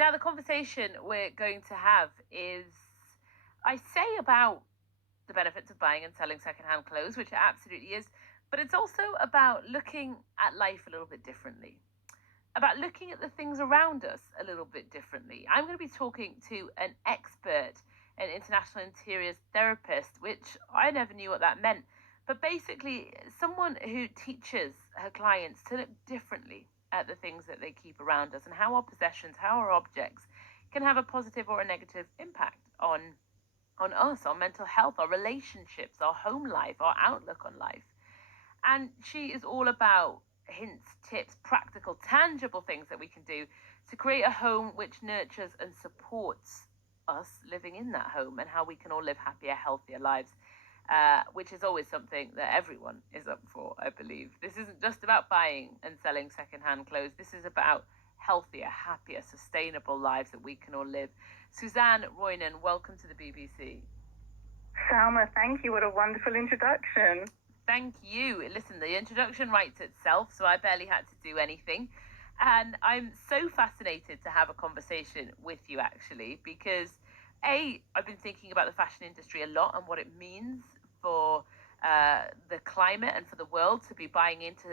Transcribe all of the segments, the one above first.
Now, the conversation we're going to have is, I say about the benefits of buying and selling secondhand clothes, which it absolutely is, but it's also about looking at life a little bit differently, about looking at the things around us a little bit differently. I'm going to be talking to an expert, an international interiors therapist, which I never knew what that meant, but basically someone who teaches her clients to look differently at the things that they keep around us and how our possessions, how our objects can have a positive or a negative impact on us, our mental health, our relationships, our home life, our outlook on life. And she is all about hints, tips, practical, tangible things that we can do to create a home which nurtures and supports us living in that home, and how we can all live happier, healthier lives, which is always something that everyone is up for, I believe. This isn't just about buying and selling secondhand clothes. This is about healthier, happier, sustainable lives that we can all live. Suzanne Roynan, welcome to the BBC. Salma, thank you. What a wonderful introduction. Thank you. Listen, the introduction writes itself, so I barely had to do anything. And I'm so fascinated to have a conversation with you, actually, because I've been thinking about the fashion industry a lot and what it means for the climate and for the world to be buying into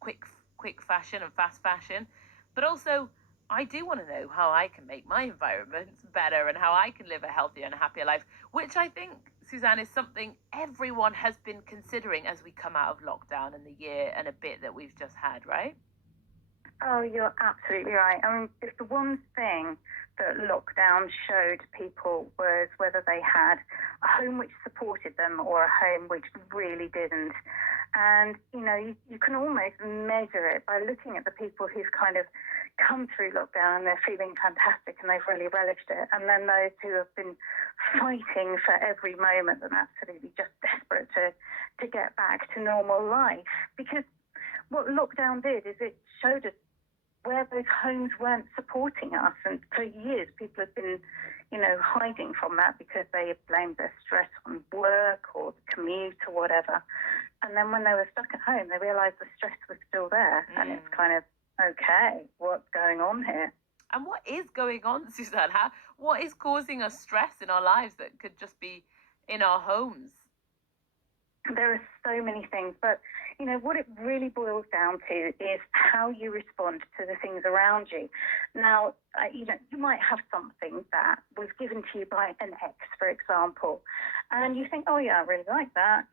quick fashion and fast fashion. But also, I do want to know how I can make my environment better and how I can live a healthier and happier life, which I think, Suzanne, is something everyone has been considering as we come out of lockdown and the year and a bit that we've just had, right? Oh, you're absolutely right. I mean, if the one thing that lockdown showed people was whether they had a home which supported them or a home which really didn't. And, you can almost measure it by looking at the people who've kind of come through lockdown and they're feeling fantastic and they've really relished it. And then those who have been fighting for every moment and absolutely just desperate to get back to normal life. Because what lockdown did is it showed us where those homes weren't supporting us. And for years, people have been, hiding from that because they had blamed their stress on work or the commute or whatever. And then when they were stuck at home, they realised the stress was still there. And it's kind of, okay, what's going on here? And what is going on, Suzanne? What is causing us stress in our lives that could just be in our homes? There are so many things, but what it really boils down to is how you respond to the things around you. Now, you might have something that was given to you by an ex, for example, and you think, oh yeah, I really like that.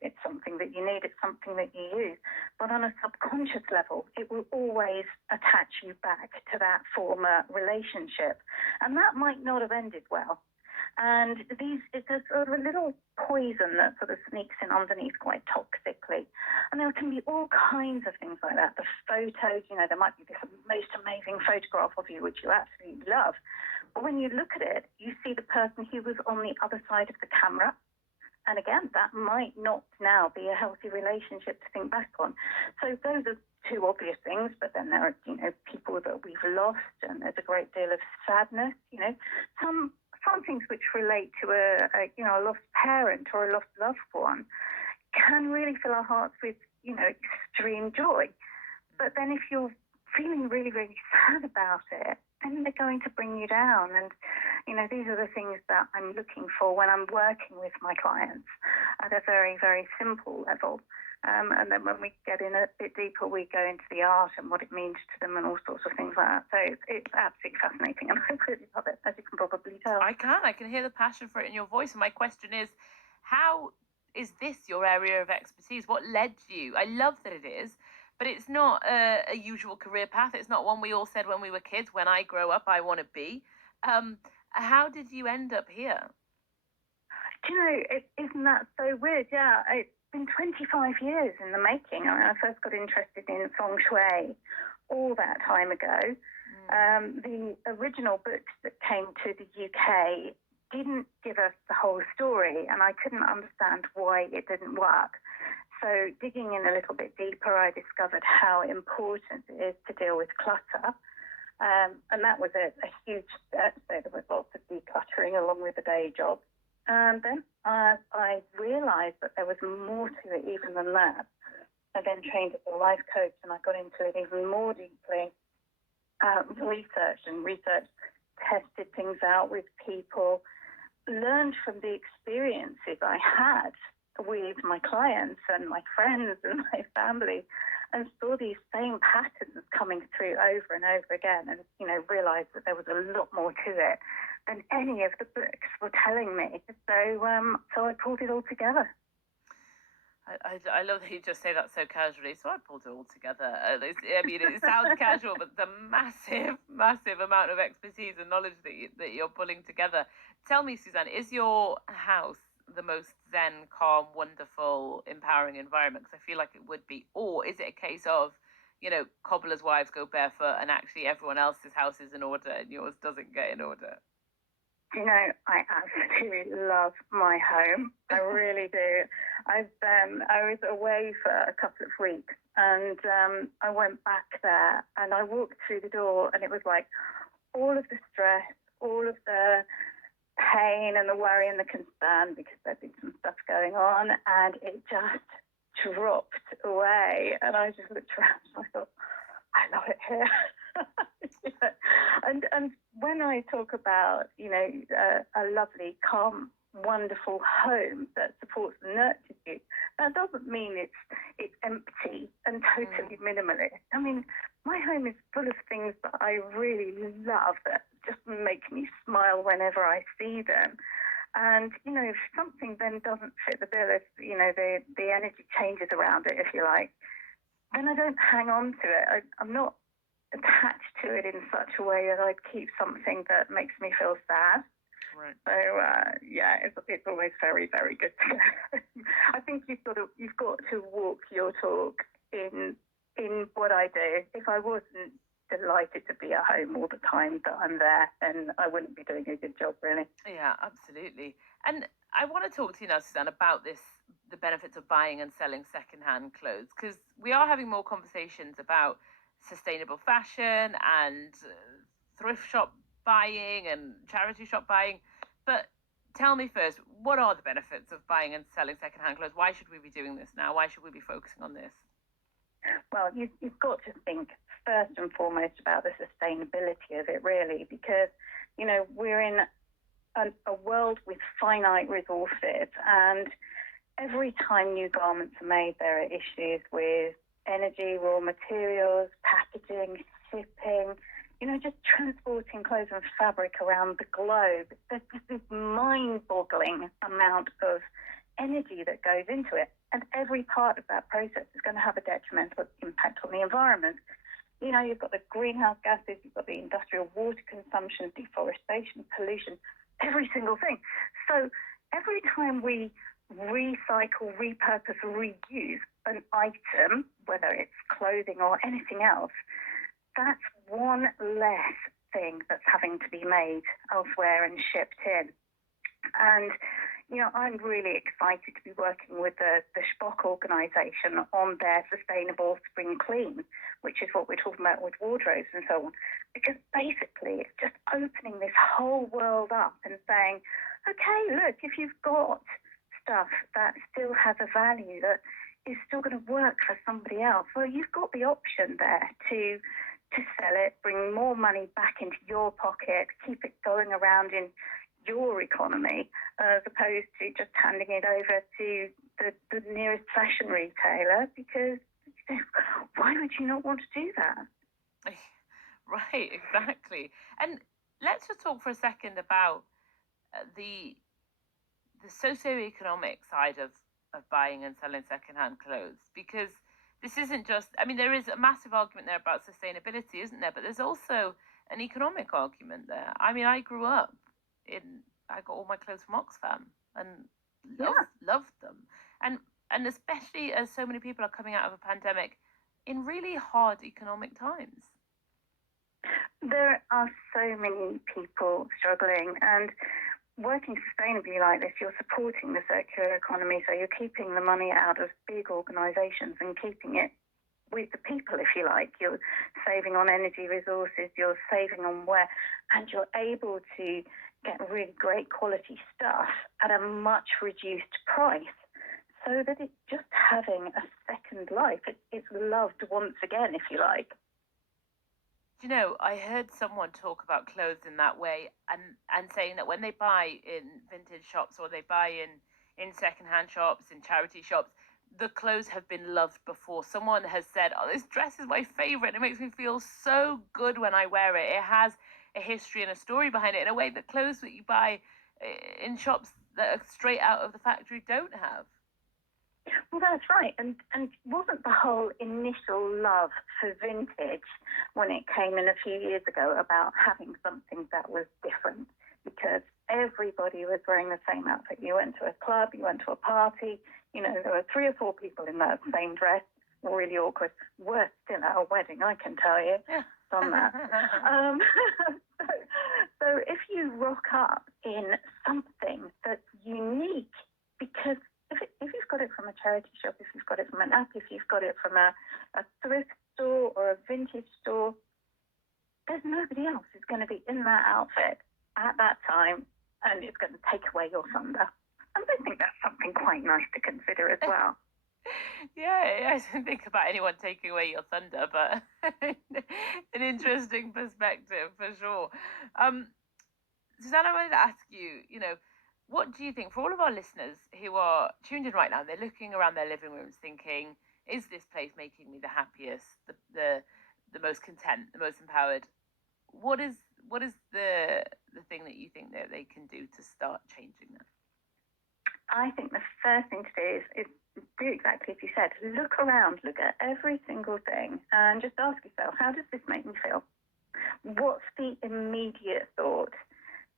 It's something that you need, it's something that you use. But on a subconscious level, it will always attach you back to that former relationship. And that might not have ended well. And it's a sort of a little poison that sort of sneaks in underneath quite toxically. And there can be all kinds of things like that. The photos, there might be this most amazing photograph of you, which you absolutely love. But when you look at it, you see the person who was on the other side of the camera. And again, that might not now be a healthy relationship to think back on. So those are two obvious things, but then there are, people that we've lost, and there's a great deal of sadness, some things which relate to a lost parent or a lost loved one can really fill our hearts with, extreme joy. But then if you're feeling really, really sad about it, then they're going to bring you down. And, these are the things that I'm looking for when I'm working with my clients at a very, very simple level. And then when we get in a bit deeper, we go into the art and what it means to them and all sorts of things like that. So it's absolutely fascinating, and I really love it, as you can probably tell. I can hear the passion for it in your voice. And my question is, how is this your area of expertise? What led you? I love that it is, but it's not a usual career path. It's not one we all said when we were kids, when I grow up, I want to be. How did you end up here? Isn't that so weird? Yeah, it's been 25 years in the making. I first got interested in feng shui all that time ago. The original books that came to the UK didn't give us the whole story, and I couldn't understand why it didn't work. So digging in a little bit deeper, I discovered how important it is to deal with clutter. And that was a huge step. So there was lots of decluttering along with the day job. And then I realised that there was more to it even than that. I then trained as a life coach, and I got into it even more deeply. research, tested things out with people, learned from the experiences I had with my clients and my friends and my family, and saw these same patterns coming through over and over again, and realized that there was a lot more to it than any of the books were telling me. So I pulled it all together. I love that you just say that so casually. So I pulled it all together. I mean, it sounds casual, but the massive, massive amount of expertise and knowledge that you're pulling together. Tell me, Suzanne, is your house the most zen, calm, wonderful, empowering environment? Because I feel like it would be. Or is it a case of, cobblers' wives go barefoot and actually everyone else's house is in order and yours doesn't get in order? I absolutely love my home. I really do. I was away for a couple of weeks, and I went back there, and I walked through the door, and it was like all of the stress, all of the pain and the worry and the concern, because there'd been some stuff going on, and it just dropped away. And I just looked around and I thought, I love it here. And when I talk about, a lovely, calm, wonderful home that supports and nurtures you, that doesn't mean it's empty and totally minimalist. I mean, my home is full of things that I really love that just make me smile whenever I see them. And, if something then doesn't fit the bill, if, the energy changes around it, if you like, then I don't hang on to it. I'm not attached to it in such a way that I'd keep something that makes me feel sad. Right. So it's always very, very good to go. I think you've got to walk your talk in what I do. If I wasn't delighted to be at home all the time that I'm there, then I wouldn't be doing a good job, really. Yeah, absolutely. And I want to talk to you now, Suzanne, about the benefits of buying and selling secondhand clothes, because we are having more conversations about sustainable fashion and thrift shop buying and charity shop buying. But tell me first, what are the benefits of buying and selling secondhand clothes? Why should we be doing this now? Why should we be focusing on this? Well, you've got to think first and foremost about the sustainability of it, really, because, we're in a world with finite resources, and every time new garments are made, there are issues with energy, raw materials, packaging, shipping, just transporting clothes and fabric around the globe. There's just this mind-boggling amount of energy that goes into it. And every part of that process is going to have a detrimental impact on the environment. You've got the greenhouse gases, you've got the industrial water consumption, deforestation, pollution, every single thing. So every time we recycle, repurpose, reuse an item, whether it's clothing or anything else, that's one less thing that's having to be made elsewhere and shipped in. And, I'm really excited to be working with the Shpock organisation on their sustainable spring clean, which is what we're talking about with wardrobes and so on, because basically it's just opening this whole world up and saying, okay, look, if you've got stuff that still has a value, that is still going to work for somebody else, well, you've got the option there to sell it, bring more money back into your pocket, keep it going around in your economy, as opposed to just handing it over to the nearest fashion retailer, because why would you not want to do that? Right, exactly. And let's just talk for a second about the socioeconomic side of buying and selling secondhand clothes, because this isn't just, there is a massive argument there about sustainability, isn't there? But there's also an economic argument there. I grew up I got all my clothes from Oxfam and loved them. And especially as so many people are coming out of a pandemic in really hard economic times. There are so many people struggling, and working sustainably like this, you're supporting the circular economy, so you're keeping the money out of big organisations and keeping it with the people, if you like. You're saving on energy resources, you're saving on wear, and you're able to get really great quality stuff at a much reduced price, so that it's just having a second life. It's loved once again, if you like. You know, I heard someone talk about clothes in that way, and saying that when they buy in vintage shops or they buy in secondhand shops, in charity shops, the clothes have been loved before. Someone has said, "Oh, this dress is my favorite. It makes me feel so good when I wear it. It has a history and a story behind it in a way that clothes that you buy in shops that are straight out of the factory don't have." Well, that's right. And wasn't the whole initial love for vintage when it came in a few years ago about having something that was different? Because everybody was wearing the same outfit. You went to a club, you went to a party, there were 3 or 4 people in that same dress. Really awkward. Worse still at a wedding, I can tell you. Yeah. Done that. so, so if you rock up in something that's unique, because if you've got it from a charity shop, if you've got it from an app, if you've got it from a thrift store or a vintage store, there's nobody else who's going to be in that outfit at that time, and it's going to take away your thunder. And I think that's something quite nice to consider as well. Yeah, I don't think about anyone taking away your thunder, but an interesting perspective for sure. Suzanne, I wanted to ask you, what do you think for all of our listeners who are tuned in right now? They're looking around their living rooms, thinking, "Is this place making me the happiest, the most content, the most empowered?" What is the thing that you think that they can do to start changing that? I think the first thing to do is do exactly as you said. Look around, look at every single thing, and just ask yourself, how does this make me feel? What's the immediate thought?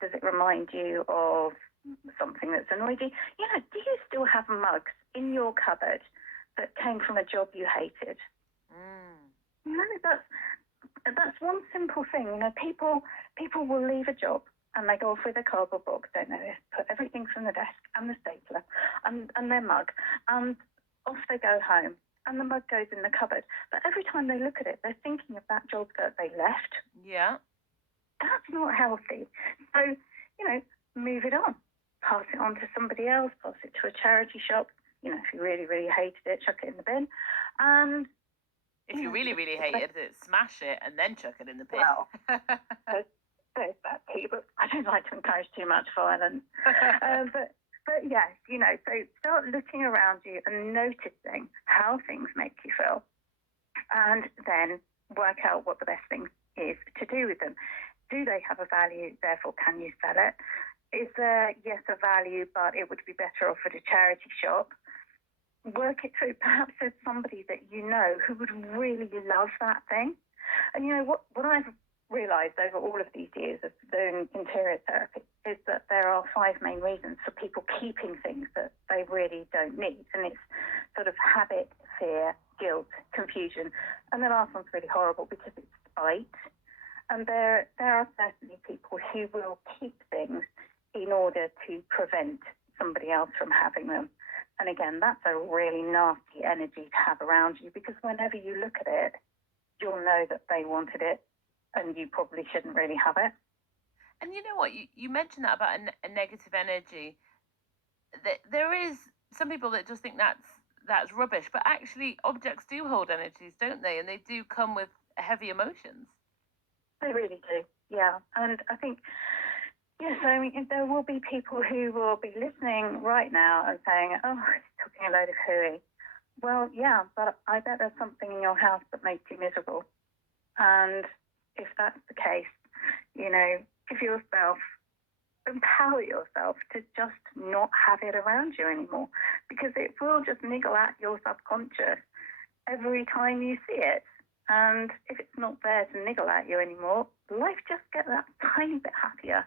Does it remind you of something that's annoyed you? Do you still have mugs in your cupboard that came from a job you hated? That's one simple thing. People will leave a job and they go off with a cardboard box, don't they? They put everything from the desk and the stapler and their mug, and off they go home. And the mug goes in the cupboard. But every time they look at it, they're thinking of that job that they left. Yeah. That's not healthy. So, move it on. Pass it on to somebody else, pass it to a charity shop. If you really, really hated it, chuck it in the bin. And if you really, really hated it, smash it and then chuck it in the bin. Well, there's that too, but I don't like to encourage too much violence. But yes, so start looking around you and noticing how things make you feel, and then work out what the best thing is to do with them. Do they have a value? Therefore, can you sell it? Is there, yes, a value, but it would be better off at a charity shop? Work it through. Perhaps there's somebody that you know who would really love that thing. And what I've realised over all of these years of doing interior therapy is that there are 5 main reasons for people keeping things that they really don't need. And it's sort of habit, fear, guilt, confusion. And the last one's really horrible because it's spite. And there are certainly people who will keep things in order to prevent somebody else from having them. And again, that's a really nasty energy to have around you, because whenever you look at it, you'll know that they wanted it and you probably shouldn't really have it. And you know what? You mentioned that about a negative energy. There is some people that just think that's rubbish, but actually objects do hold energies, don't they? And they do come with heavy emotions. They really do, yeah. And I think, yes, there will be people who will be listening right now and saying, "Oh, he's talking a load of hooey." Well, yeah, but I bet there's something in your house that makes you miserable. And if that's the case, empower yourself to just not have it around you anymore, because it will just niggle at your subconscious every time you see it. And if it's not there to niggle at you anymore, life just gets that tiny bit happier.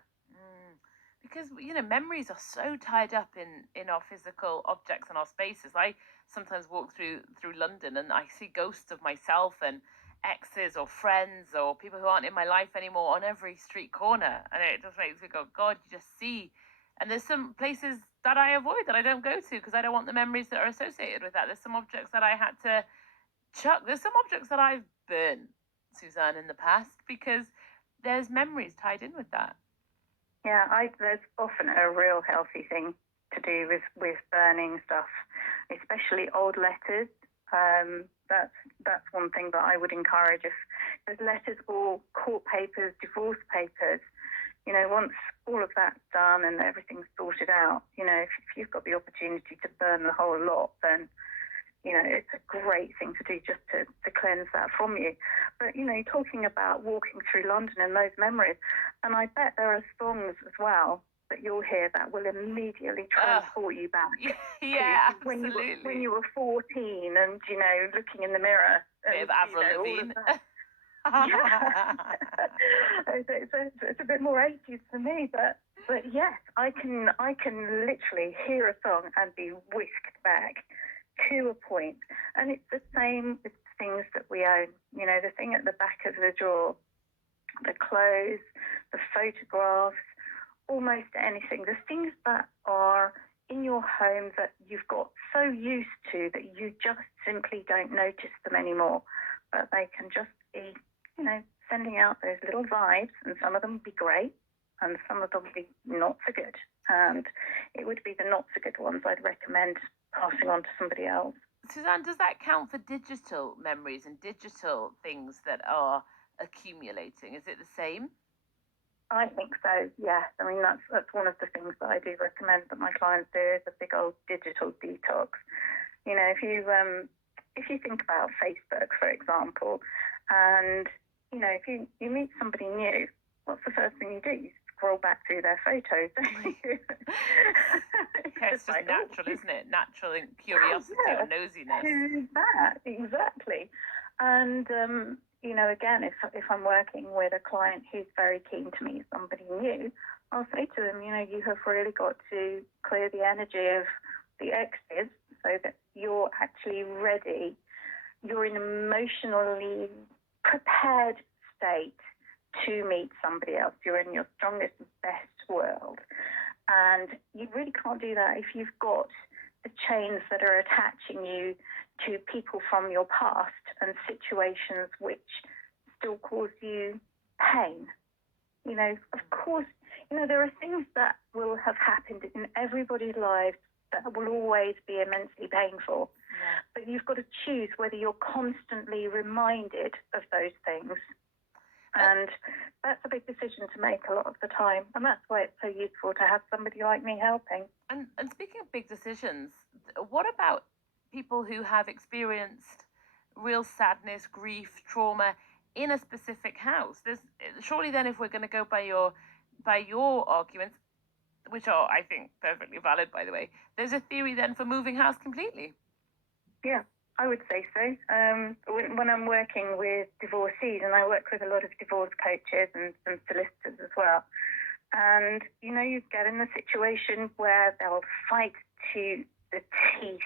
Because memories are so tied up in our physical objects and our spaces. I sometimes walk through London and I see ghosts of myself and exes or friends or people who aren't in my life anymore on every street corner, and it just makes me go, God, you just see. And there's some places that I avoid, that I don't go to, because I don't want the memories that are associated with that. There's some objects that I had to chuck. There's some objects that I've burned, Suzanne, in the past, because there's memories tied in with that. Yeah, there's often a real healthy thing to do with burning stuff, especially old letters. That's one thing that I would encourage. If there's letters or court papers, divorce papers, once all of that's done and everything's sorted out, if you've got the opportunity to burn the whole lot, then it's a great thing to do just to cleanse that from you. But, talking about walking through London and those memories, and I bet there are songs as well that you'll hear that will immediately transport you back. Yeah, when absolutely. When you were 14 and, looking in the mirror. Bit of Avril Lavigne. Yeah. It's a bit more 80s for me, but yes, I can literally hear a song and be whisked back to a point. And it's the same with things that we own. The thing at the back of the drawer, the clothes, the photographs, almost anything. The things that are in your home that you've got so used to that you just simply don't notice them anymore. But they can just be, sending out those little vibes, and some of them would be great, and some of them would be not so good. And it would be the not so good ones I'd recommend passing on to somebody else. Suzanne, does that count for digital memories and digital things that are accumulating? Is it the same? I think so, yes. I mean, that's one of the things that I do recommend that my clients do is a big old digital detox. If you think about Facebook, for example, and, if you meet somebody new, what's the first thing you do? You scroll back through their photos, don't you? It's just like, natural, isn't it? Natural curiosity or nosiness. Who's that? Exactly. And, again, if I'm working with a client who's very keen to meet somebody new, I'll say to them, you have really got to clear the energy of the exes so that you're actually ready. You're in an emotionally prepared state to meet somebody else. You're in your strongest, best world. And you really can't do that if you've got the chains that are attaching you to people from your past and situations which still cause you pain. Of course, there are things that will have happened in everybody's lives that will always be immensely painful. Yeah. But you've got to choose whether you're constantly reminded of those things. And that's a big decision to make a lot of the time. And that's why it's so useful to have somebody like me helping. And speaking of big decisions, what about people who have experienced real sadness, grief, trauma in a specific house? Surely then, if we're going to go by your arguments, which are, I think, perfectly valid, by the way, there's a theory then for moving house completely. Yeah, I would say so. When I'm working with divorcees, and I work with a lot of divorce coaches and some solicitors as well, and, you get in the situation where they'll fight to the teeth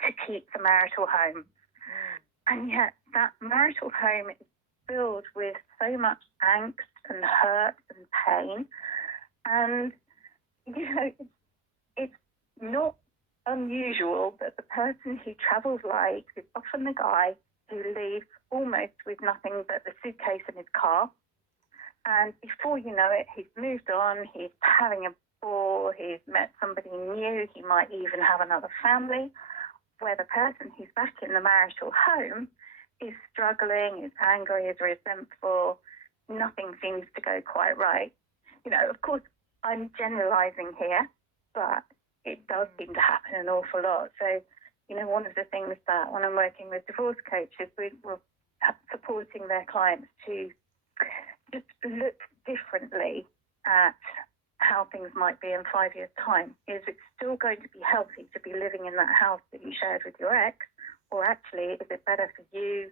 to keep the marital home. And yet that marital home is filled with so much angst and hurt and pain. And, it's not unusual that the person who travels light is often the guy who leaves almost with nothing but the suitcase in his car. And before you know it, he's moved on, he's having a ball, he's met somebody new, he might even have another family, where the person who's back in the marital home is struggling, is angry, is resentful, nothing seems to go quite right. Of course, I'm generalising here, but it does seem to happen an awful lot. So, one of the things that when I'm working with divorce coaches, we're supporting their clients to just look differently at how things might be in 5 years' time. Is it still going to be healthy to be living in that house that you shared with your ex? Or actually, is it better for you,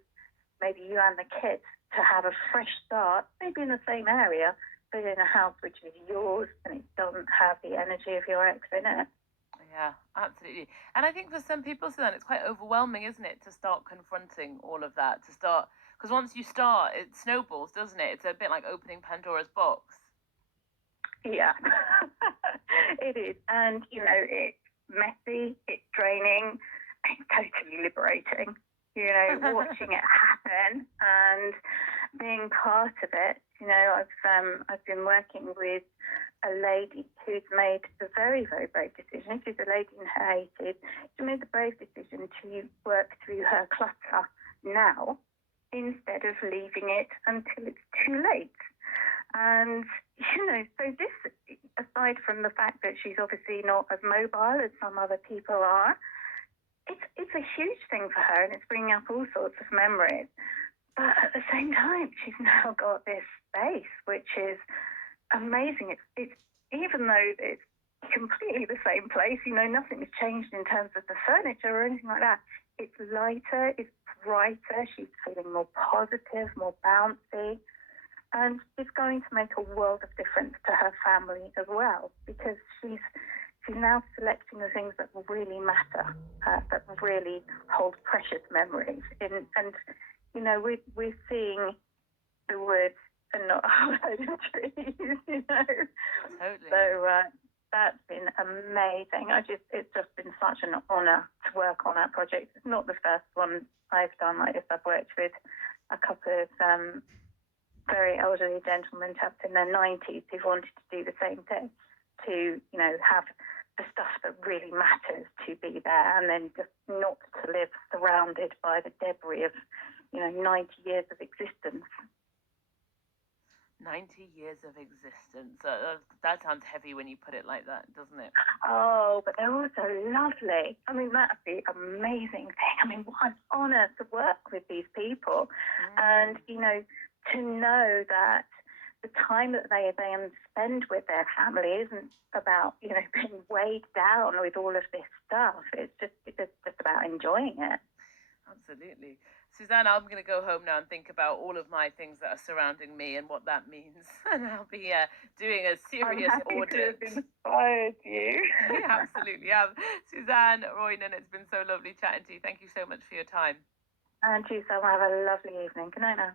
maybe you and the kids, to have a fresh start, maybe in the same area, but in a house which is yours and it doesn't have the energy of your ex in it? Yeah, absolutely. And I think for some people, Suzanne, it's quite overwhelming, isn't it, to start confronting all of that, because once you start, it snowballs, doesn't it? It's a bit like opening Pandora's box. Yeah, it is. And, it's messy, it's draining, it's totally liberating, watching it happen and being part of it. I've been working with a lady who's made the very, very brave decision. She's a lady in her 80s. She made the brave decision to work through her clutter now instead of leaving it until it's too late. And, so this, aside from the fact that she's obviously not as mobile as some other people are, it's a huge thing for her, and it's bringing up all sorts of memories. But at the same time, she's now got this space, which is amazing. It's even though it's completely the same place, nothing has changed in terms of the furniture or anything like that. It's lighter, it's brighter. She's feeling more positive, more bouncy, and it's going to make a world of difference to her family as well, because she's now selecting the things that really matter, that really hold precious memories. We're seeing the woods and not a whole load of trees, Totally. So that's been amazing. It's just been such an honour to work on that project. It's not the first one I've done like this. I've worked with a couple of very elderly gentlemen, perhaps in their 90s, who wanted to do the same thing, to, have the stuff that really matters to be there, and then just not to live surrounded by the debris of, 90 years of existence. 90 years of existence. That sounds heavy when you put it like that, doesn't it? Oh, but they're also lovely. I mean, that's the amazing thing. I mean, what an honour to work with these people. And, to know that the time that they then spend with their family isn't about, being weighed down with all of this stuff. It's just about enjoying it. Absolutely. Suzanne, I'm going to go home now and think about all of my things that are surrounding me and what that means. And I'll be doing a serious audit. To have inspired you. Yeah, absolutely. Suzanne Roynan, it's been so lovely chatting to you. Thank you so much for your time. And you, Selma, have a lovely evening. Good night now.